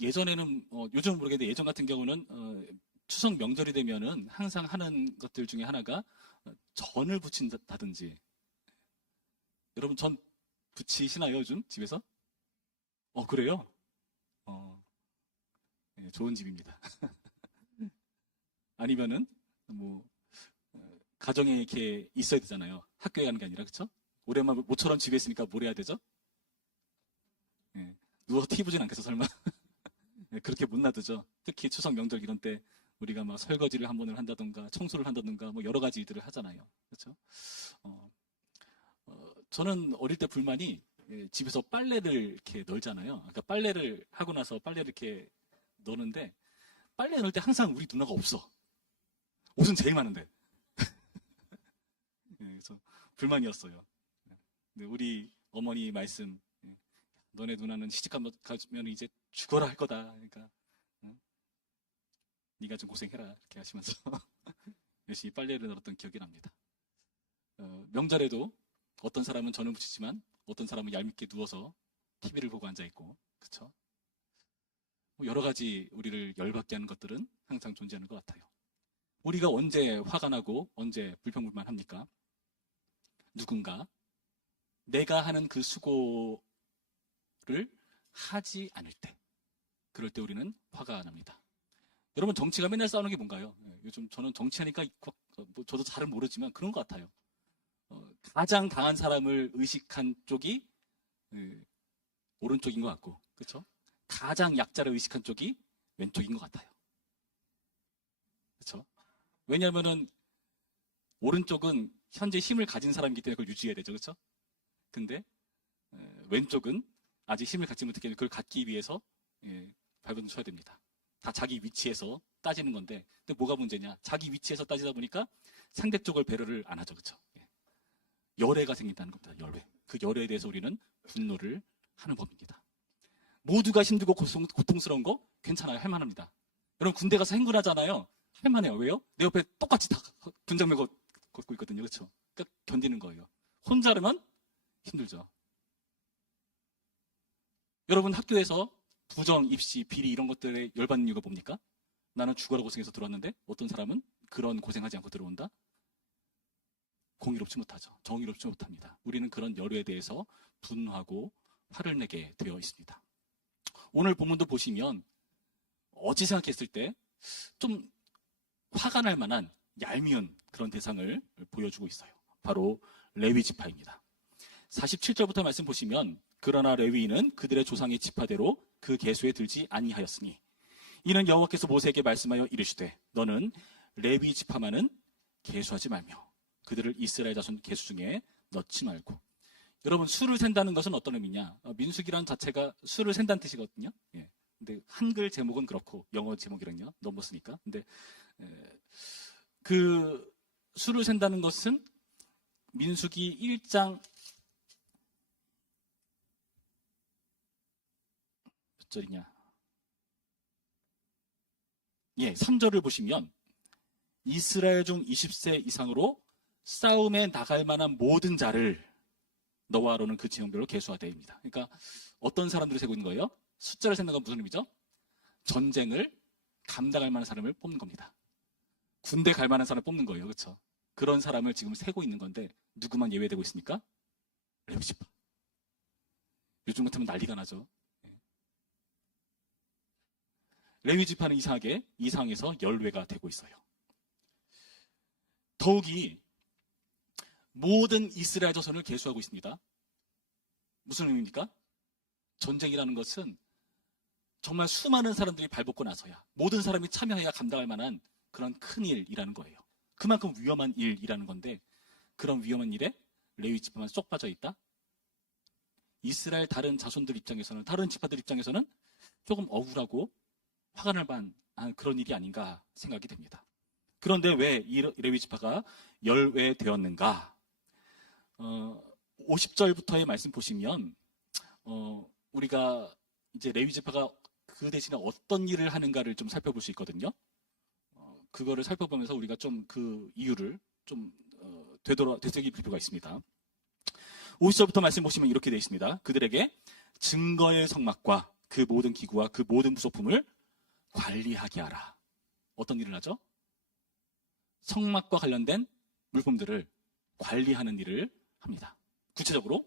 예전에는 요즘은 모르겠는데 예전 같은 경우는 추석 명절이 되면은 항상 하는 것들 중에 하나가 전을 부친다든지. 여러분 전 부치시나요 요즘 집에서? 그래요? 어, 예, 좋은 집입니다. 아니면은 뭐 가정에 이렇게 있어야 되잖아요. 학교에 가는 게 아니라 그쵸? 오랜만에 모처럼 집에 있으니까 뭘 해야 되죠? 예, 누워서 TV 보진 않겠어 설마? 예, 그렇게 못 놔두죠. 특히 추석 명절 이런 때 우리가 막 설거지를 한 번을 한다던가 청소를 한다던가 뭐 여러 가지 일들을 하잖아요. 그렇죠? 어, 저는 어릴 때 불만이 집에서 빨래를 이렇게 널잖아요. 그러니까 빨래를 하고 나서 빨래를 이렇게 넣는데 빨래 넣을 때 항상 우리 누나가 없어. 옷은 제일 많은데. 예, 그래서 불만이었어요. 근데 우리 어머니 말씀, 너네 누나는 시집 가면 이제 죽어라 할 거다. 그러니까 응? 네가 좀 고생해라 이렇게 하시면서 열심히 빨래를 널었던 기억이 납니다. 명절에도 어떤 사람은 전을 부치지만 어떤 사람은 얄밉게 누워서 TV를 보고 앉아 있고, 그렇죠? 여러 가지 우리를 열받게 하는 것들은 항상 존재하는 것 같아요. 우리가 언제 화가 나고 언제 불평불만합니까? 누군가 내가 하는 그 수고를 하지 않을 때, 그럴 때 우리는 화가 납니다. 여러분 정치가 맨날 싸우는 게 뭔가요? 요즘 저는 정치하니까 뭐 저도 잘은 모르지만 그런 것 같아요. 가장 강한 사람을 의식한 쪽이 오른쪽인 것 같고, 그렇죠? 가장 약자를 의식한 쪽이 왼쪽인 것 같아요. 그렇죠? 왜냐하면은 오른쪽은 현재 힘을 가진 사람이기 때문에 그걸 유지해야 되죠, 그렇죠? 근데 왼쪽은 아직 힘을 갖지 못했기 때문에 그걸 갖기 위해서 발버둥 쳐야 됩니다. 다 자기 위치에서 따지는 건데, 근데 뭐가 문제냐? 자기 위치에서 따지다 보니까 상대 쪽을 배려를 안 하죠, 그렇죠? 열애가 생긴다는 겁니다. 열애. 그 열애에 대해서 우리는 분노를 하는 법입니다. 모두가 힘들고 고통스러운 거 괜찮아요. 할만합니다. 여러분 군대 가서 행군하잖아요. 할만해요. 왜요? 내 옆에 똑같이 다 군장 메고 걷고 있거든요. 그렇죠? 그러니까 견디는 거예요. 혼자라면 힘들죠. 여러분 학교에서 부정, 입시, 비리 이런 것들에 열받는 이유가 뭡니까? 나는 죽어라 고생해서 들어왔는데 어떤 사람은 그런 고생하지 않고 들어온다? 공의롭지 못하죠. 정의롭지 못합니다. 우리는 그런 열애에 대해서 분노하고 화를 내게 되어 있습니다. 오늘 본문도 보시면 어찌 생각했을 때 좀 화가 날 만한 얄미운 그런 대상을 보여주고 있어요. 바로 레위 지파입니다. 47절부터 말씀 보시면 그러나 레위인은 그들의 조상의 지파대로 그 계수에 들지 아니하였으니 이는 여호와께서 모세에게 말씀하여 이르시되 너는 레위 지파만은 계수하지 말며 그들을 이스라엘 자손 계수 중에 넣지 말고. 여러분 수를 센다는 것은 어떤 의미냐? 민수기란 자체가 수를 센다는 뜻이거든요. 예. 근데 한글 제목은 그렇고 영어 제목이랑요 넘었으니까. 근데 그 수를 센다는 것은 민수기 1장 몇 절이냐? 예, 3절을 보시면 이스라엘 중 20세 이상으로 싸움에 나갈 만한 모든 자를 너와 아론은 그 지형별로 계수하되입니다. 그러니까 어떤 사람들을 세고 있는 거예요? 숫자를 세는 건 무슨 의미죠? 전쟁을 감당할 만한 사람을 뽑는 겁니다. 군대 갈 만한 사람을 뽑는 거예요. 그렇죠? 그런 사람을 지금 세고 있는 건데 누구만 예외되고 있습니까? 레위 지파. 요즘 같으면 난리가 나죠. 레위 지파는 이상하게 이 상황에서 열외가 되고 있어요. 더욱이 모든 이스라엘 자손을 계수하고 있습니다. 무슨 의미입니까? 전쟁이라는 것은 정말 수많은 사람들이 발벗고 나서야 모든 사람이 참여해야 감당할 만한 그런 큰 일이라는 거예요. 그만큼 위험한 일이라는 건데 그런 위험한 일에 레위 지파만 쏙 빠져 있다? 이스라엘 다른 자손들 입장에서는 다른 지파들 입장에서는 조금 억울하고 화가 날 만한 그런 일이 아닌가 생각이 됩니다. 그런데 왜 이 레위 지파가 열외되었는가? 50절부터의 말씀 보시면 우리가 이제 레위 지파가 그 대신에 어떤 일을 하는가를 좀 살펴볼 수 있거든요. 그거를 살펴보면서 우리가 좀 그 이유를 좀 되새길 필요가 있습니다. 50절부터 말씀 보시면 이렇게 되어 있습니다. 그들에게 증거의 성막과 그 모든 기구와 그 모든 부속품을 관리하게 하라. 어떤 일을 하죠? 성막과 관련된 물품들을 관리하는 일을 합니다. 구체적으로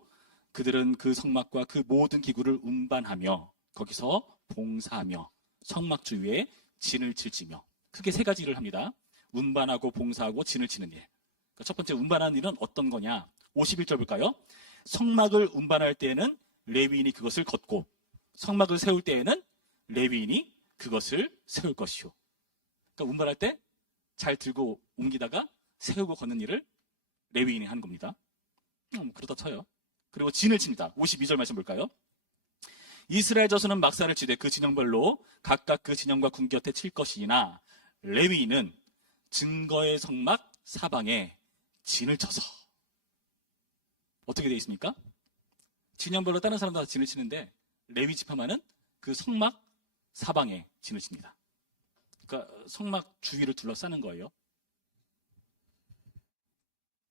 그들은 그 성막과 그 모든 기구를 운반하며 거기서 봉사하며 성막 주위에 진을 칠지며, 크게 세 가지 일을 합니다. 운반하고 봉사하고 진을 치는 일. 그러니까 첫 번째 운반하는 일은 어떤 거냐? 51절 볼까요? 성막을 운반할 때에는 레위인이 그것을 걷고 성막을 세울 때에는 레위인이 그것을 세울 것이요. 그러니까 운반할 때 잘 들고 옮기다가 세우고 걷는 일을 레위인이 하는 겁니다. 그렇다 쳐요. 그리고 진을 칩니다. 52절 말씀 볼까요? 이스라엘 자손은 막사를 치되 그 진영별로 각각 그 진영과 궁 곁에 칠 것이나 레위인은 증거의 성막 사방에 진을 쳐서. 어떻게 되어 있습니까? 진영별로 다른 사람들 다 진을 치는데 레위 지파만은 그 성막 사방에 진을 칩니다. 그러니까 성막 주위를 둘러싸는 거예요.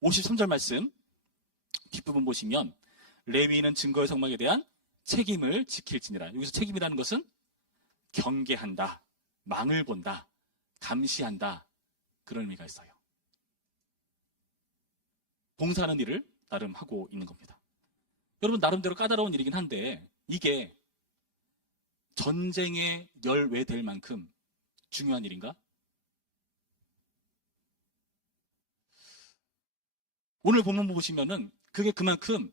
53절 말씀 뒷부분 보시면 레위인은 증거의 성막에 대한 책임을 지킬지니라. 여기서 책임이라는 것은 경계한다, 망을 본다, 감시한다, 그런 의미가 있어요. 봉사하는 일을 나름 하고 있는 겁니다. 여러분, 나름대로 까다로운 일이긴 한데 이게 전쟁의 열외될 만큼 중요한 일인가? 오늘 본문 보시면은 그게 그만큼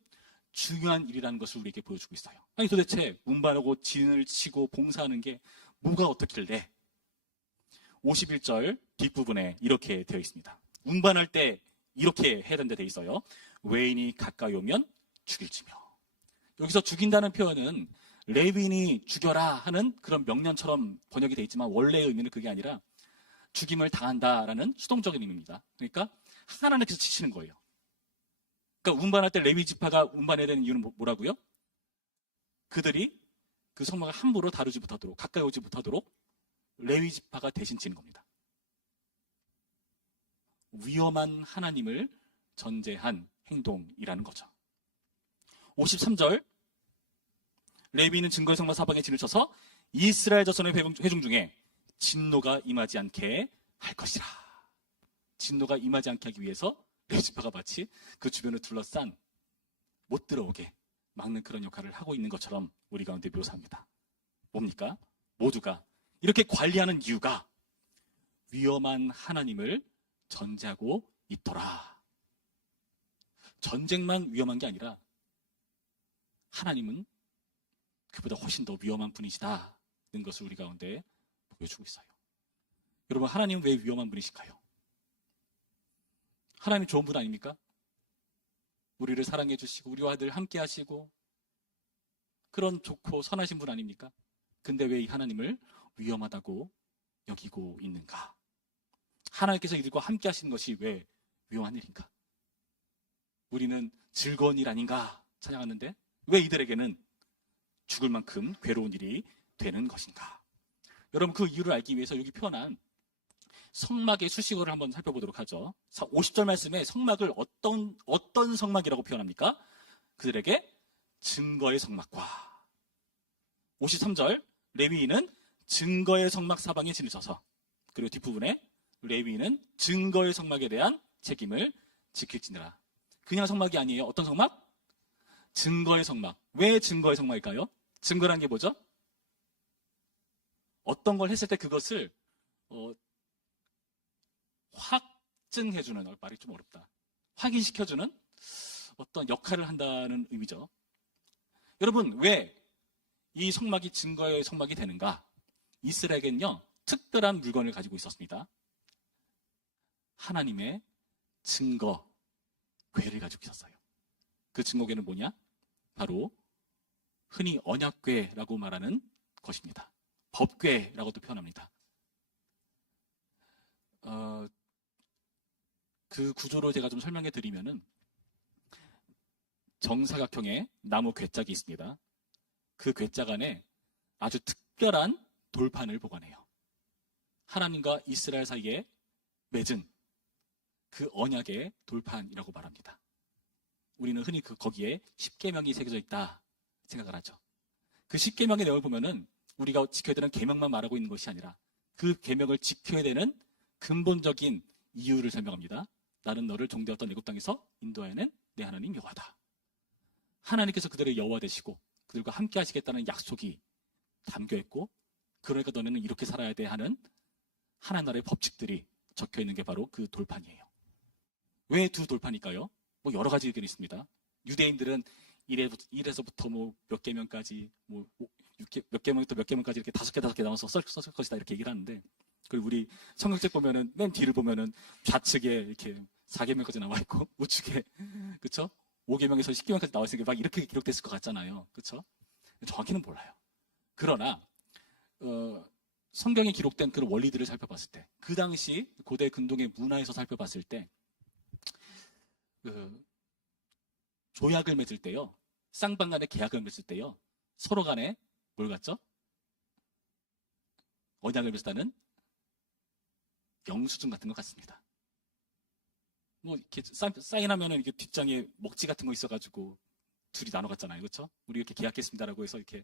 중요한 일이라는 것을 우리에게 보여주고 있어요. 아니 도대체 운반하고 진을 치고 봉사하는 게 뭐가 어떻길래? 51절 뒷부분에 이렇게 되어 있습니다. 운반할 때 이렇게 해야 된다 되어 있어요. 외인이 가까이 오면 죽일지며. 여기서 죽인다는 표현은 레위인이 죽여라 하는 그런 명령처럼 번역이 되어 있지만 원래의 의미는 그게 아니라 죽임을 당한다라는 수동적인 의미입니다. 그러니까 하나님께서 치시는 거예요. 그러니까 운반할 때 레위 지파가 운반해야 되는 이유는 뭐라고요? 그들이 그 성막을 함부로 다루지 못하도록, 가까이 오지 못하도록 레위 지파가 대신 치는 겁니다. 위험한 하나님을 전제한 행동이라는 거죠. 53절 레위인은 증거의 성막 사방에 진을 쳐서 이스라엘 자손의 회중 중에 진노가 임하지 않게 할 것이라. 진노가 임하지 않게 하기 위해서 레위 지파가 마치 그 주변을 둘러싼 못 들어오게 막는 그런 역할을 하고 있는 것처럼 우리 가운데 묘사합니다. 뭡니까? 모두가 이렇게 관리하는 이유가 위험한 하나님을 전제하고 있더라. 전쟁만 위험한 게 아니라 하나님은 그보다 훨씬 더 위험한 분이시다는 것을 우리 가운데 보여주고 있어요. 여러분, 하나님은 왜 위험한 분이실까요? 하나님 좋은 분 아닙니까? 우리를 사랑해 주시고 우리와 늘 함께 하시고 그런 좋고 선하신 분 아닙니까? 근데 왜 이 하나님을 위험하다고 여기고 있는가? 하나님께서 이들과 함께 하시는 것이 왜 위험한 일인가? 우리는 즐거운 일 아닌가 찬양하는데 왜 이들에게는 죽을 만큼 괴로운 일이 되는 것인가? 여러분, 그 이유를 알기 위해서 여기 표현한 성막의 수식어를 한번 살펴보도록 하죠. 50절 말씀에 성막을 어떤 성막이라고 표현합니까? 그들에게 증거의 성막과. 53절 레위인은 증거의 성막 사방에 진을 쳐서, 그리고 뒷부분에 레위인은 증거의 성막에 대한 책임을 지킬지니라. 그냥 성막이 아니에요. 어떤 성막? 증거의 성막. 왜 증거의 성막일까요? 증거란 게 뭐죠? 어떤 걸 했을 때 그것을 확증해주는, 말이 좀 어렵다. 확인시켜주는 어떤 역할을 한다는 의미죠. 여러분, 왜 이 성막이 증거의 성막이 되는가? 이스라엘에겐요, 특별한 물건을 가지고 있었습니다. 하나님의 증거, 궤를 가지고 있었어요. 그 증거궤는 뭐냐? 바로 흔히 언약궤라고 말하는 것입니다. 법궤라고도 표현합니다. 그 구조를 제가 좀 설명해 드리면은 정사각형의 나무 궤짝이 있습니다. 그 궤짝 안에 아주 특별한 돌판을 보관해요. 하나님과 이스라엘 사이에 맺은 그 언약의 돌판이라고 말합니다. 우리는 흔히 거기에 십계명이 새겨져 있다 생각을 하죠. 그 10계명의 내용을 보면은 우리가 지켜야 되는 계명만 말하고 있는 것이 아니라 그 계명을 지켜야 되는 근본적인 이유를 설명합니다. 나는 너를 종되었던 애굽 땅에서 인도하여낸 내 하나님 여호와다. 하나님께서 그들의 여호와 되시고 그들과 함께 하시겠다는 약속이 담겨 있고, 그러니까 너네는 이렇게 살아야 돼 하는 하나님 나라의 법칙들이 적혀 있는 게 바로 그 돌판이에요. 왜 두 돌판일까요? 뭐 여러 가지 의견이 있습니다. 유대인들은 1에서부터 뭐 몇 계명까지, 뭐 몇 계명부터 몇 계명까지 이렇게 5개 나눠서 썼을 것이다 이렇게 얘기를 하는데, 그리고 우리 성경책 보면은 맨 뒤를 보면은 좌측에 이렇게 4계명까지 나와 있고 우측에 그쵸? 5계명에서 10계명까지 나와 있으니까 막 이렇게 기록됐을 것 같잖아요. 그쵸? 정확히는 몰라요. 그러나 성경에 기록된 그런 원리들을 살펴봤을 때, 그 당시 고대 근동의 문화에서 살펴봤을 때, 조약을 맺을 때요, 쌍방 간의 계약을 맺을 때요, 서로 간에 뭘 갖죠? 언약을 맺었다는 영수증 같은 것 같습니다. 뭐 이렇게 사인하면은 이게 뒷장에 먹지 같은 거 있어가지고 둘이 나눠 갔잖아요, 그렇죠? 우리 이렇게 계약했습니다라고 해서 이렇게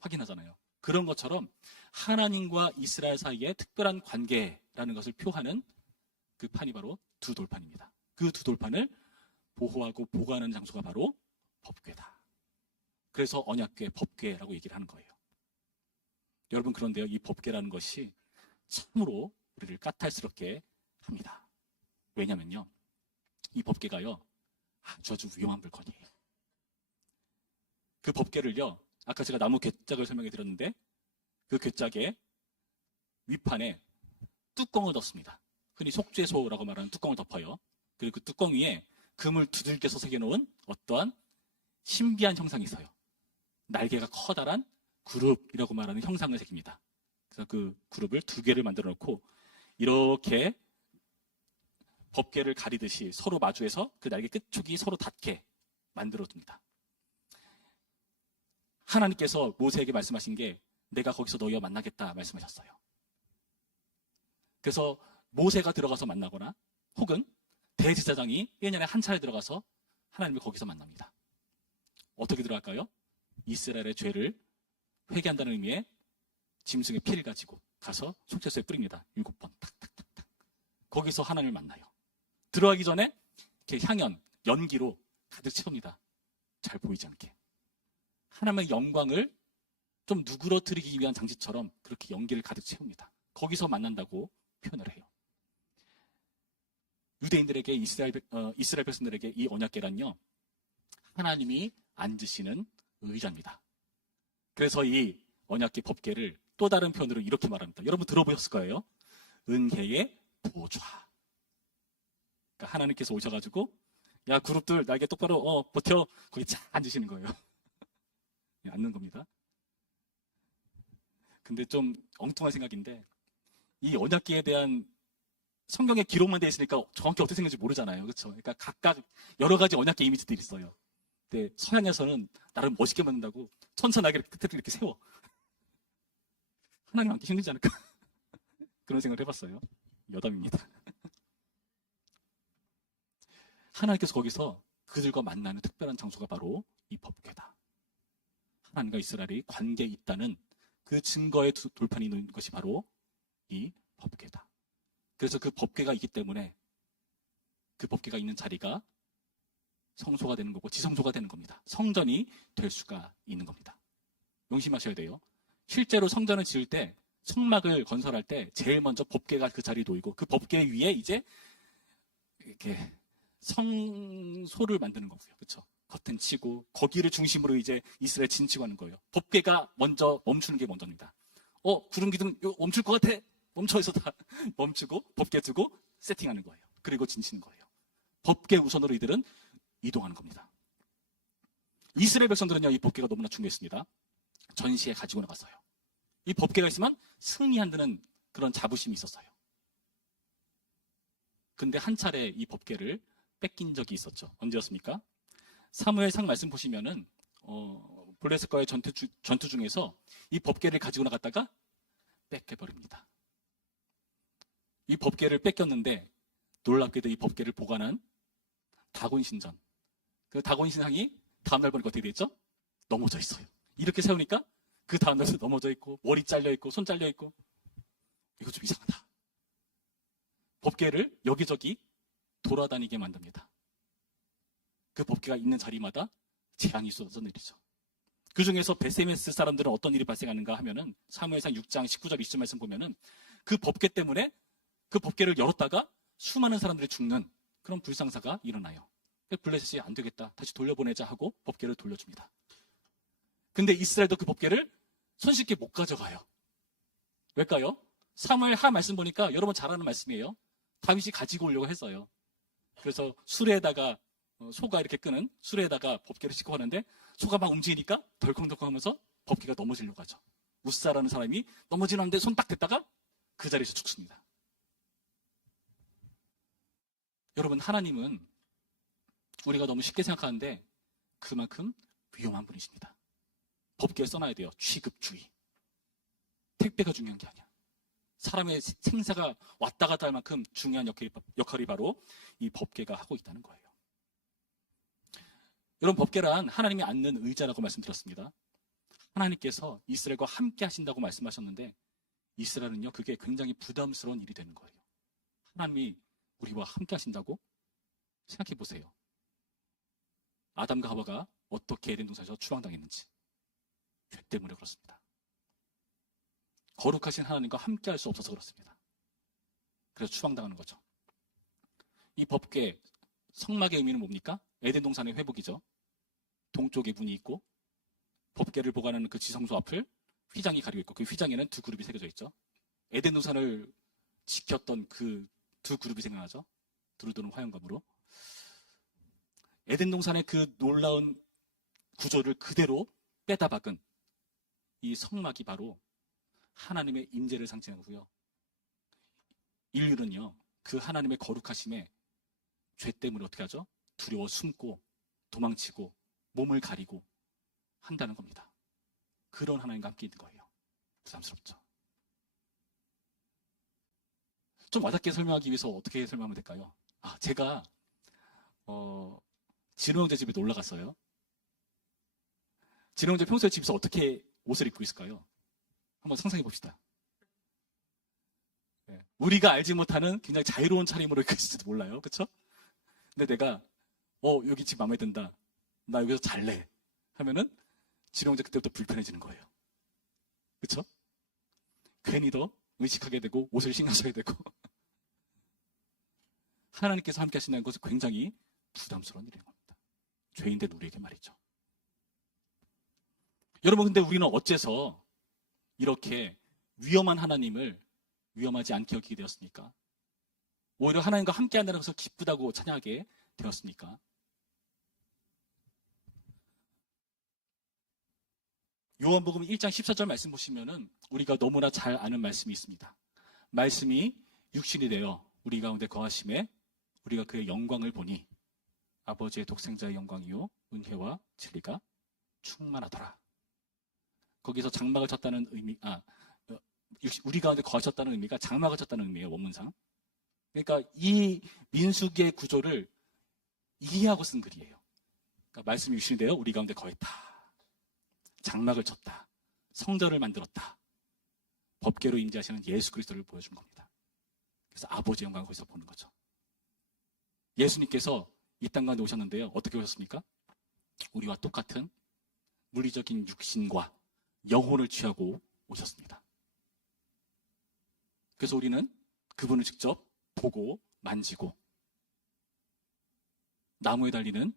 확인하잖아요. 그런 것처럼 하나님과 이스라엘 사이의 특별한 관계라는 것을 표하는 그 판이 바로 두 돌판입니다. 그 두 돌판을 보호하고 보관하는 장소가 바로 법궤다. 그래서 언약궤, 법궤라고 얘기를 하는 거예요. 여러분, 그런데요, 이 법궤라는 것이 참으로 우리를 까탈스럽게 합니다. 왜냐면요, 이 법궤가요, 아주 위험한 물건이에요. 그 법궤를요, 아까 제가 나무 궤짝을 설명해 드렸는데, 그 궤짝의 윗판에 뚜껑을 덮습니다. 흔히 속죄소라고 말하는 뚜껑을 덮어요. 그리고 그 뚜껑 위에 금을 두들겨서 새겨놓은 어떠한 신비한 형상이 있어요. 날개가 커다란 그룹이라고 말하는 형상을 새깁니다. 그래서 그 그룹을 2개를 만들어 놓고 이렇게 법궤를 가리듯이 서로 마주해서 그 날개 끝쪽이 서로 닿게 만들어 둡니다. 하나님께서 모세에게 말씀하신 게 내가 거기서 너희와 만나겠다 말씀하셨어요. 그래서 모세가 들어가서 만나거나 혹은 대제사장이 1년에 한 차례 들어가서 하나님을 거기서 만납니다. 어떻게 들어갈까요? 이스라엘의 죄를 회개한다는 의미의 짐승의 피를 가지고 가서 속죄소에 뿌립니다. 7번 탁탁탁탁. 거기서 하나님을 만나요. 들어가기 전에 이렇게 향연, 연기로 가득 채웁니다. 잘 보이지 않게. 하나님의 영광을 좀 누그러뜨리기 위한 장치처럼 그렇게 연기를 가득 채웁니다. 거기서 만난다고 표현을 해요. 유대인들에게, 이스라엘 백성들에게 이 언약궤란요, 하나님이 앉으시는 의자입니다. 그래서 이 언약궤 법궤를 또 다른 표현으로 이렇게 말합니다. 여러분 들어보셨을 거예요. 은혜의 보좌. 그러니까 하나님께서 오셔가지고 야, 그룹들 날개 똑바로 버텨. 거기 쫙 앉으시는 거예요. 앉는 겁니다. 근데 좀 엉뚱한 생각인데, 이 언약궤에 대한 성경에 기록만 되어 있으니까 정확히 어떻게 생겼는지 모르잖아요. 그렇죠? 그러니까 각각 여러 가지 언약궤 이미지들이 있어요. 근데 서양에서는 나름 멋있게 만든다고 천사 날개를 끝에 이렇게 세워. 하나님 앉기 힘들지 않을까? 그런 생각을 해봤어요. 여담입니다. 하나님께서 거기서 그들과 만나는 특별한 장소가 바로 이 법궤다. 하나님과 이스라엘이 관계에 있다는 그 증거의 돌판이 있는 것이 바로 이 법궤다. 그래서 그 법궤가 있기 때문에 그 법궤가 있는 자리가 성소가 되는 거고 지성소가 되는 겁니다. 성전이 될 수가 있는 겁니다. 명심하셔야 돼요. 실제로 성전을 지을 때, 성막을 건설할 때 제일 먼저 법궤가 그 자리에 놓이고 그 법궤 위에 이제 이렇게 성소를 만드는 거고요. 그렇죠? 커튼 치고 거기를 중심으로 이제 이스라엘 진치고 하는 거예요. 법궤가 먼저 멈추는 게 먼저입니다. 구름 기둥 멈출 것 같아. 멈춰서 다 멈추고 법궤 두고 세팅하는 거예요. 그리고 진치는 거예요. 법궤 우선으로 이들은 이동하는 겁니다. 이스라엘 백성들은요, 이 법궤가 너무나 중요했습니다. 전시에 가지고 나갔어요. 이 법궤가 있으면 승리한다는 그런 자부심이 있었어요. 근데 한 차례 이 법궤를 뺏긴 적이 있었죠. 언제였습니까? 사무엘상 말씀 보시면은 블레셋과의 전투 중에서 이 법궤를 가지고 나갔다가 뺏겨버립니다. 이 법궤를 뺏겼는데 놀랍게도 이 법궤를 보관한 다곤 신전, 그 다곤 신상이 다음날 보니까 어떻게 됐죠? 넘어져 있어요. 이렇게 세우니까 그 다음날도 넘어져 있고 머리 잘려 있고 손 잘려 있고 이거 좀 이상하다. 법궤를 여기저기 돌아다니게 만듭니다. 그 법궤가 있는 자리마다 재앙이 쏟아져 내리죠. 그 중에서 베세메스 사람들은 어떤 일이 발생하는가 하면은 사무엘상 6장 19절 20절 말씀 보면은 그 법궤 때문에 그 법궤를 열었다가 수많은 사람들이 죽는 그런 불상사가 일어나요. 블레셋이 안 되겠다. 다시 돌려보내자 하고 법궤를 돌려줍니다. 근데 이스라엘도 그 법궤를 손쉽게 못 가져가요. 왜일까요? 사무엘 하 말씀 보니까 여러분 잘 아는 말씀이에요. 다윗이 가지고 오려고 했어요. 그래서 수레에다가 소가 이렇게 끄는 수레에다가 법궤를 싣고 가는데 소가 막 움직이니까 덜컹덜컹 하면서 법궤가 넘어지려고 하죠. 우사라는 사람이 넘어지는데 손 딱 댔다가 그 자리에서 죽습니다. 여러분, 하나님은 우리가 너무 쉽게 생각하는데 그만큼 위험한 분이십니다. 법궤에 써놔야 돼요. 취급주의. 택배가 중요한 게 아니야. 사람의 생사가 왔다 갔다 할 만큼 중요한 역할이 바로 이 법궤가 하고 있다는 거예요. 여러분, 법궤란 하나님이 앉는 의자라고 말씀드렸습니다. 하나님께서 이스라엘과 함께 하신다고 말씀하셨는데 이스라엘은요, 그게 굉장히 부담스러운 일이 되는 거예요. 하나님이 우리와 함께 하신다고? 생각해 보세요. 아담과 하와가 어떻게 에덴 동산에서 추방당했는지. 죄 때문에 그렇습니다. 거룩하신 하나님과 함께 할 수 없어서 그렇습니다. 그래서 추방당하는 거죠. 이 법궤, 성막의 의미는 뭡니까? 에덴 동산의 회복이죠. 동쪽에 문이 있고 법궤를 보관하는 그 지성소 앞을 휘장이 가리고 있고 그 휘장에는 두 그룹이 새겨져 있죠. 에덴 동산을 지켰던 그 두 그룹이 생각나죠. 두루두루 화염감으로. 에덴 동산의 그 놀라운 구조를 그대로 빼다 박은 이 성막이 바로 하나님의 임재를 상징하고요. 인류는요, 그 하나님의 거룩하심에 죄 때문에 어떻게 하죠? 두려워 숨고 도망치고 몸을 가리고 한다는 겁니다. 그런 하나님과 함께 있는 거예요. 부담스럽죠. 좀 와닿게 설명하기 위해서 어떻게 설명하면 될까요? 제가 진호 형제 집에 놀러 갔어요. 진호 형제 평소에 집에서 어떻게 옷을 입고 있을까요? 한번 상상해 봅시다. 우리가 알지 못하는 굉장히 자유로운 차림으로 입고 있을지도 몰라요. 그렇죠? 근데 내가 여기 집 마음에 든다. 나 여기서 잘래. 하면은 진호 형제 그때부터 불편해지는 거예요. 그렇죠? 괜히 더 의식하게 되고 옷을 신경 써야 되고 하나님께서 함께 하신다는 것은 굉장히 부담스러운 일인 겁니다. 죄인된 우리에게 말이죠. 여러분, 근데 우리는 어째서 이렇게 위험한 하나님을 위험하지 않게 여기게 되었습니까? 오히려 하나님과 함께 한다는 것을 기쁘다고 찬양하게 되었습니까? 요한복음 1장 14절 말씀 보시면은 우리가 너무나 잘 아는 말씀이 있습니다. 말씀이 육신이 되어 우리 가운데 거하심에 우리가 그의 영광을 보니 아버지의 독생자의 영광이요 은혜와 진리가 충만하더라. 거기서 장막을 쳤다는 의미, 우리 가운데 거하셨다는 의미가 장막을 쳤다는 의미예요, 원문상. 그러니까 이 민수기의 구조를 이해하고 쓴 글이에요. 그러니까 말씀이 육신이 되어 우리 가운데 거했다. 장막을 쳤다. 성전을 만들었다. 법궤로 임재하시는 예수 그리스도를 보여준 겁니다. 그래서 아버지의 영광을 거기서 보는 거죠. 예수님께서 이 땅 가운데 오셨는데요. 어떻게 오셨습니까? 우리와 똑같은 물리적인 육신과 영혼을 취하고 오셨습니다. 그래서 우리는 그분을 직접 보고 만지고 나무에 달리는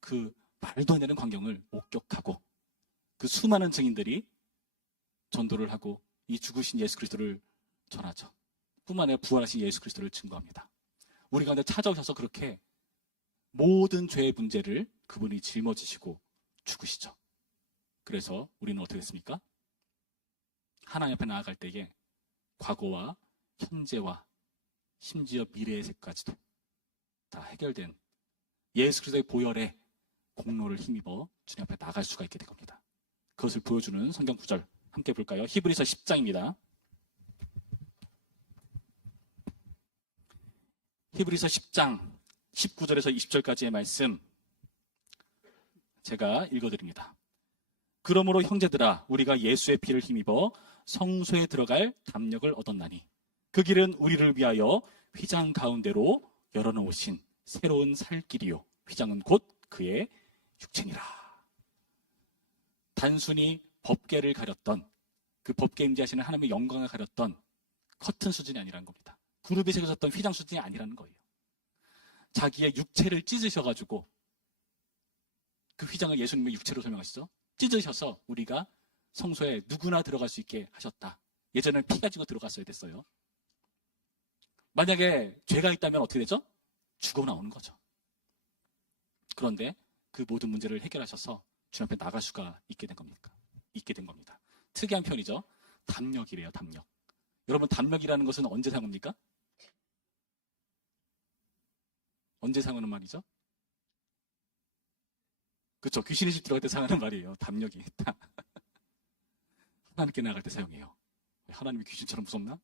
그 말도 안 되는 광경을 목격하고 그 수많은 증인들이 전도를 하고 이 죽으신 예수 그리스도를 전하죠. 뿐만 아니라 부활하신 예수 그리스도를 증거합니다. 우리 가운데 찾아오셔서 그렇게 모든 죄의 문제를 그분이 짊어지시고 죽으시죠. 그래서 우리는 어떻게 했습니까? 하나님 앞에 나아갈 때에 과거와 현재와 심지어 미래의 색까지도 다 해결된 예수 그리스도의 보혈에 공로를 힘입어 주님 앞에 나갈 수가 있게 된 겁니다. 그것을 보여주는 성경 구절 함께 볼까요? 히브리서 10장입니다. 히브리서 10장 19절에서 20절까지의 말씀 제가 읽어드립니다. 그러므로 형제들아 우리가 예수의 피를 힘입어 성소에 들어갈 담력을 얻었나니 그 길은 우리를 위하여 휘장 가운데로 열어놓으신 새로운 살 길이요 휘장은 곧 그의 육체니라. 단순히 법궤를 가렸던 그 법궤 임재하시는 하나님의 영광을 가렸던 커튼 수준이 아니라는 겁니다. 그룹이 새겨졌던 휘장 수준이 아니라는 거예요. 자기의 육체를 찢으셔가지고 그 휘장을 예수님의 육체로 설명하시죠. 찢으셔서 우리가 성소에 누구나 들어갈 수 있게 하셨다. 예전에는 피 가지고 들어갔어야 됐어요. 만약에 죄가 있다면 어떻게 되죠? 죽어 나오는 거죠. 그런데 그 모든 문제를 해결하셔서 주님 앞에 나갈 수가 있게 된 겁니다. 특이한 표현이죠. 담력이래요, 담력. 여러분, 담력이라는 것은 언제 사용합니까? 언제 사용하는 말이죠? 그렇죠. 귀신의 집 들어갈 때 사용하는 말이에요. 담력이 있다. 하나님께 나갈 때 사용해요. 하나님이 귀신처럼 무섭나?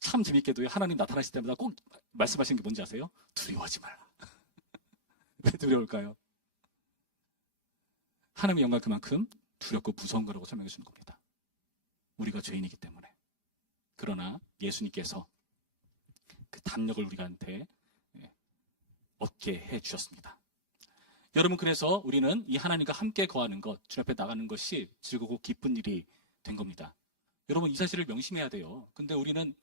참 재밌게도 하나님 나타나실 때마다 꼭 말씀하시는 게 뭔지 아세요? 두려워하지 말라. 왜 두려울까요? 하나님의 영광 그만큼 두렵고 무서운 거라고 설명해 주는 겁니다. 우리가 죄인이기 때문에. 그러나 예수님께서 그 담력을 우리한테 얻게 해 주셨습니다. 여러분, 그래서 우리는 이 하나님과 함께 거하는 것, 주님 앞에 나가는 것이 즐겁고 기쁜 일이 된 겁니다. 여러분, 이 사실을 명심해야 돼요. 근데 우리는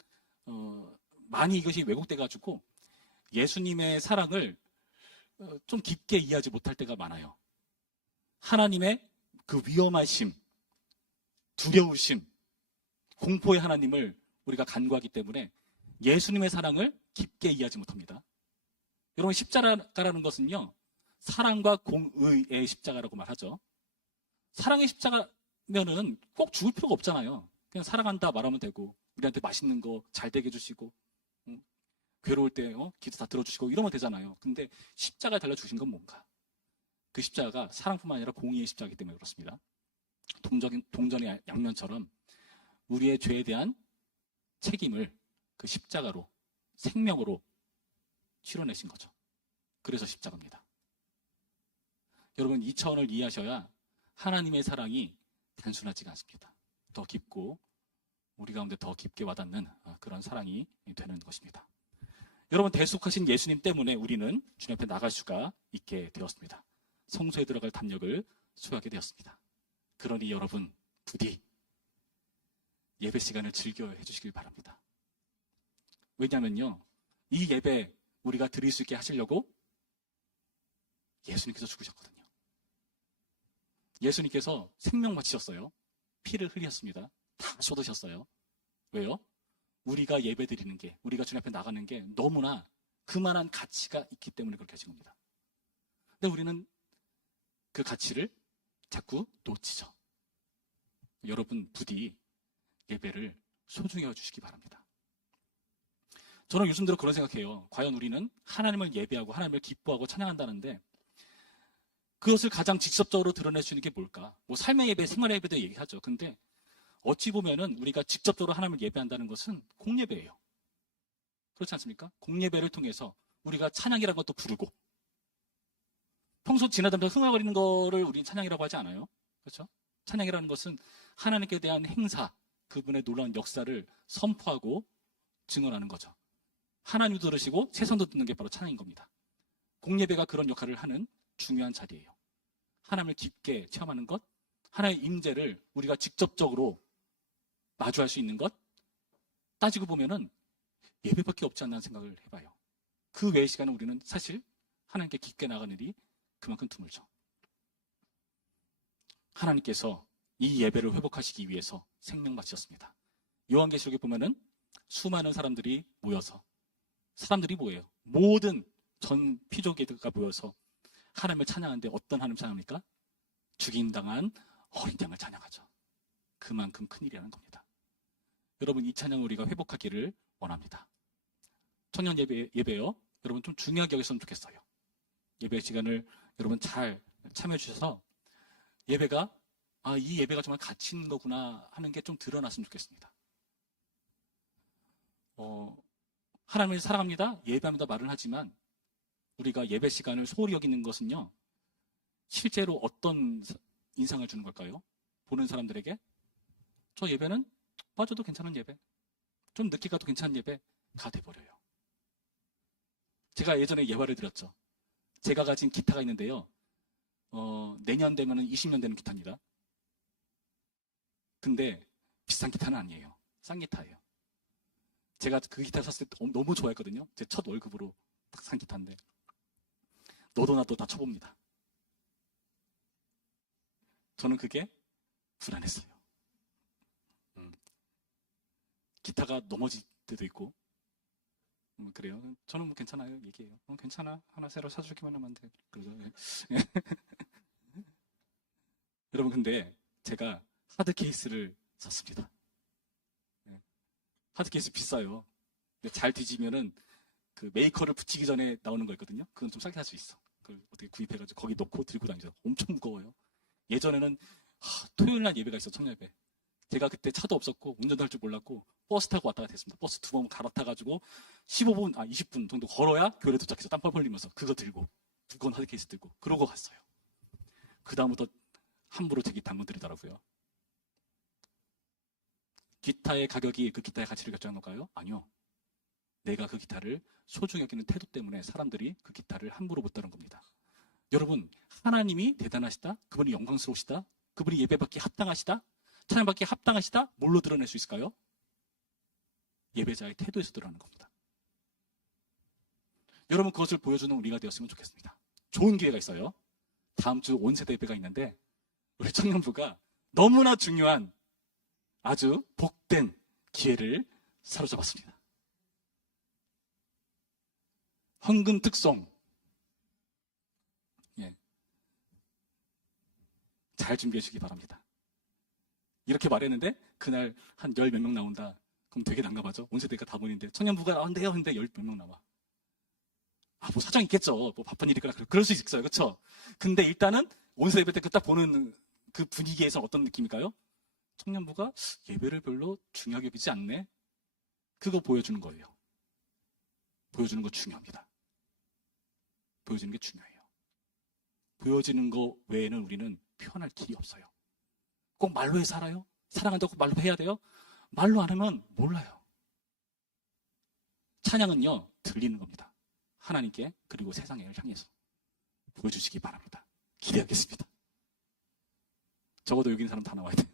많이 이것이 왜곡돼가지고 예수님의 사랑을 좀 깊게 이해하지 못할 때가 많아요. 하나님의 그 위험하심, 두려우심, 공포의 하나님을 우리가 간구하기 때문에 예수님의 사랑을 깊게 이해하지 못합니다. 여러분, 십자가라는 것은요, 사랑과 공의의 십자가라고 말하죠. 사랑의 십자가면은 꼭 죽을 필요가 없잖아요. 그냥 사랑한다 말하면 되고, 우리한테 맛있는 거 잘 되게 해주시고, 괴로울 때 기도 다 들어주시고 이러면 되잖아요. 근데 십자가에 달려주신 건 뭔가? 그 십자가가 사랑뿐만 아니라 공의의 십자가이기 때문에 그렇습니다. 동전의 양면처럼 우리의 죄에 대한 책임을 그 십자가로, 생명으로 치러내신 거죠. 그래서 십자가입니다. 여러분, 이 차원을 이해하셔야 하나님의 사랑이 단순하지가 않습니다. 더 깊고 우리 가운데 더 깊게 와닿는 그런 사랑이 되는 것입니다. 여러분, 대속하신 예수님 때문에 우리는 주님 앞에 나갈 수가 있게 되었습니다. 성소에 들어갈 담력을 소유하게 되었습니다. 그러니 여러분, 부디 예배 시간을 즐겨 해주시길 바랍니다. 왜냐하면요, 이 예배 우리가 드릴 수 있게 하시려고 예수님께서 죽으셨거든요. 예수님께서 생명 바치셨어요. 피를 흘렸습니다. 다 쏟으셨어요. 왜요? 우리가 예배 드리는 게, 우리가 주님 앞에 나가는 게 너무나 그만한 가치가 있기 때문에 그렇게 하신 겁니다. 근데 우리는 그 가치를 자꾸 놓치죠. 여러분, 부디 예배를 소중히 여겨주시기 바랍니다. 저는 요즘 들어 그런 생각해요. 과연 우리는 하나님을 예배하고 하나님을 기뻐하고 찬양한다는데 그것을 가장 직접적으로 드러낼 수 있는 게 뭘까? 뭐 삶의 예배, 생활의 예배도 얘기하죠. 근데 어찌 보면은 우리가 직접적으로 하나님을 예배한다는 것은 공예배예요. 그렇지 않습니까? 공예배를 통해서 우리가 찬양이라는 것도 부르고, 평소 지나다니면서 흥얼거리는 거를 우리는 찬양이라고 하지 않아요. 그렇죠? 찬양이라는 것은 하나님께 대한 행사, 그분의 놀라운 역사를 선포하고 증언하는 거죠. 하나님도 들으시고 세상도 듣는 게 바로 찬양인 겁니다. 공예배가 그런 역할을 하는 중요한 자리예요. 하나님을 깊게 체험하는 것, 하나님의 임재를 우리가 직접적으로 마주할 수 있는 것, 따지고 보면은 예배밖에 없지 않나 생각을 해봐요. 그 외의 시간은 우리는 사실 하나님께 깊게 나가는 일이 그만큼 드물죠. 하나님께서 이 예배를 회복하시기 위해서 생명 바치셨습니다. 요한계시록에 보면은 수많은 사람들이 모여서, 사람들이 뭐예요? 모든 전 피조계가 모여서 하나님을 찬양하는데 어떤 하나님 찬양합니까? 죽임당한 어린 양을 찬양하죠. 그만큼 큰일이라는 겁니다. 여러분, 이 찬양을 우리가 회복하기를 원합니다. 청년 예배요. 여러분 좀 중요하게 여겼으면 좋겠어요. 예배 시간을 여러분 잘 참여해 주셔서 예배가 이 예배가 정말 가치 있는 거구나 하는 게 좀 드러났으면 좋겠습니다. 하나님을 사랑합니다, 예배합니다 말은 하지만 우리가 예배 시간을 소홀히 여기는 것은요, 실제로 어떤 인상을 주는 걸까요? 보는 사람들에게 저 예배는 빠져도 괜찮은 예배, 좀 늦게 가도 괜찮은 예배가 돼버려요. 제가 예전에 예화를 드렸죠. 제가 가진 기타가 있는데요. 내년 되면은 20년 되는 기타입니다. 근데 비싼 기타는 아니에요. 싼 기타예요. 제가 그 기타 샀을 때 너무 좋아했거든요. 제 첫 월급으로 딱 산 기타인데 너도 나도 다 쳐봅니다. 저는 그게 불안했어요. 기타가 넘어질 때도 있고 그래요. 저는 뭐 괜찮아요. 얘기해요. 괜찮아. 하나 새로 사주기만 하면 돼. 그러죠. 예. 여러분 근데 제가 하드 케이스를 샀습니다. 예. 하드 케이스 비싸요. 근데 잘 뒤지면은 그 메이커를 붙이기 전에 나오는 거 있거든요. 그건 좀 싸게 살 수 있어. 그걸 어떻게 구입해가지고 거기 넣고 들고 다니죠. 엄청 무거워요. 예전에는 토요일 날 예배가 있어, 청년예배. 제가 그때 차도 없었고 운전도 할 줄 몰랐고 버스 타고 왔다 갔다 했습니다. 버스 2번 갈아타가지고 15분, 20분 정도 걸어야 교회에 도착해서 땀 뻘뻘 흘리면서 그거 들고 무거운 하드 케이스 들고 그러고 갔어요. 그 다음부터 함부로 제 기타 안 건드리더라고요. 기타의 가격이 그 기타의 가치를 결정하는 걸까요? 아니요. 내가 그 기타를 소중히 여기는 태도 때문에 사람들이 그 기타를 함부로 못 다룬 겁니다. 여러분, 하나님이 대단하시다? 그분이 영광스러우시다? 그분이 예배받기 합당하시다? 찬양받기 합당하시다? 뭘로 드러낼 수 있을까요? 예배자의 태도에서 드러나는 겁니다. 여러분, 그것을 보여주는 우리가 되었으면 좋겠습니다. 좋은 기회가 있어요. 다음 주 온세대 예배가 있는데 우리 청년부가 너무나 중요한 아주 복된 기회를 사로잡았습니다. 헌금 특송. 예. 잘 준비해 주시기 바랍니다. 이렇게 말했는데 그날 한 10몇 명 나온다. 그럼 되게 난감하죠. 온세대가 다분인데 청년부가 나온대요. 근데 10몇 명 나와. 뭐 사정 있겠죠. 뭐 바쁜 일이거나 그럴 수 있어요. 그렇죠? 근데 일단은 온세대 예배 때 그 딱 보는 그 분위기에서 어떤 느낌일까요? 청년부가 예배를 별로 중요하게 여기지 않네. 그거 보여주는 거예요. 보여주는 거 중요합니다. 보여주는 게 중요해요. 보여지는 거 외에는 우리는 표현할 길이 없어요. 꼭 말로 해 살아요? 사랑한다고 꼭 말로 해야 돼요? 말로 안 하면 몰라요. 찬양은요, 들리는 겁니다. 하나님께 그리고 세상을 향해서 보여주시기 바랍니다. 기대하겠습니다. 적어도 여기 있는 사람 다 나와야 돼요.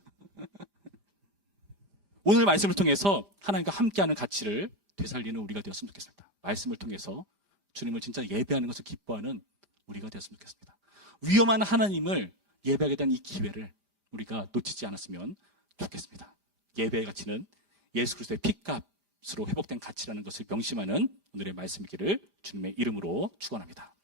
오늘 말씀을 통해서 하나님과 함께하는 가치를 되살리는 우리가 되었으면 좋겠습니다. 말씀을 통해서 주님을 진짜 예배하는 것을 기뻐하는 우리가 되었으면 좋겠습니다. 위험한 하나님을 예배하게 된 이 기회를 우리가 놓치지 않았으면 좋겠습니다. 예배의 가치는 예수 그리스도의 피값으로 회복된 가치라는 것을 명심하는 오늘의 말씀이기를 주님의 이름으로 축원합니다.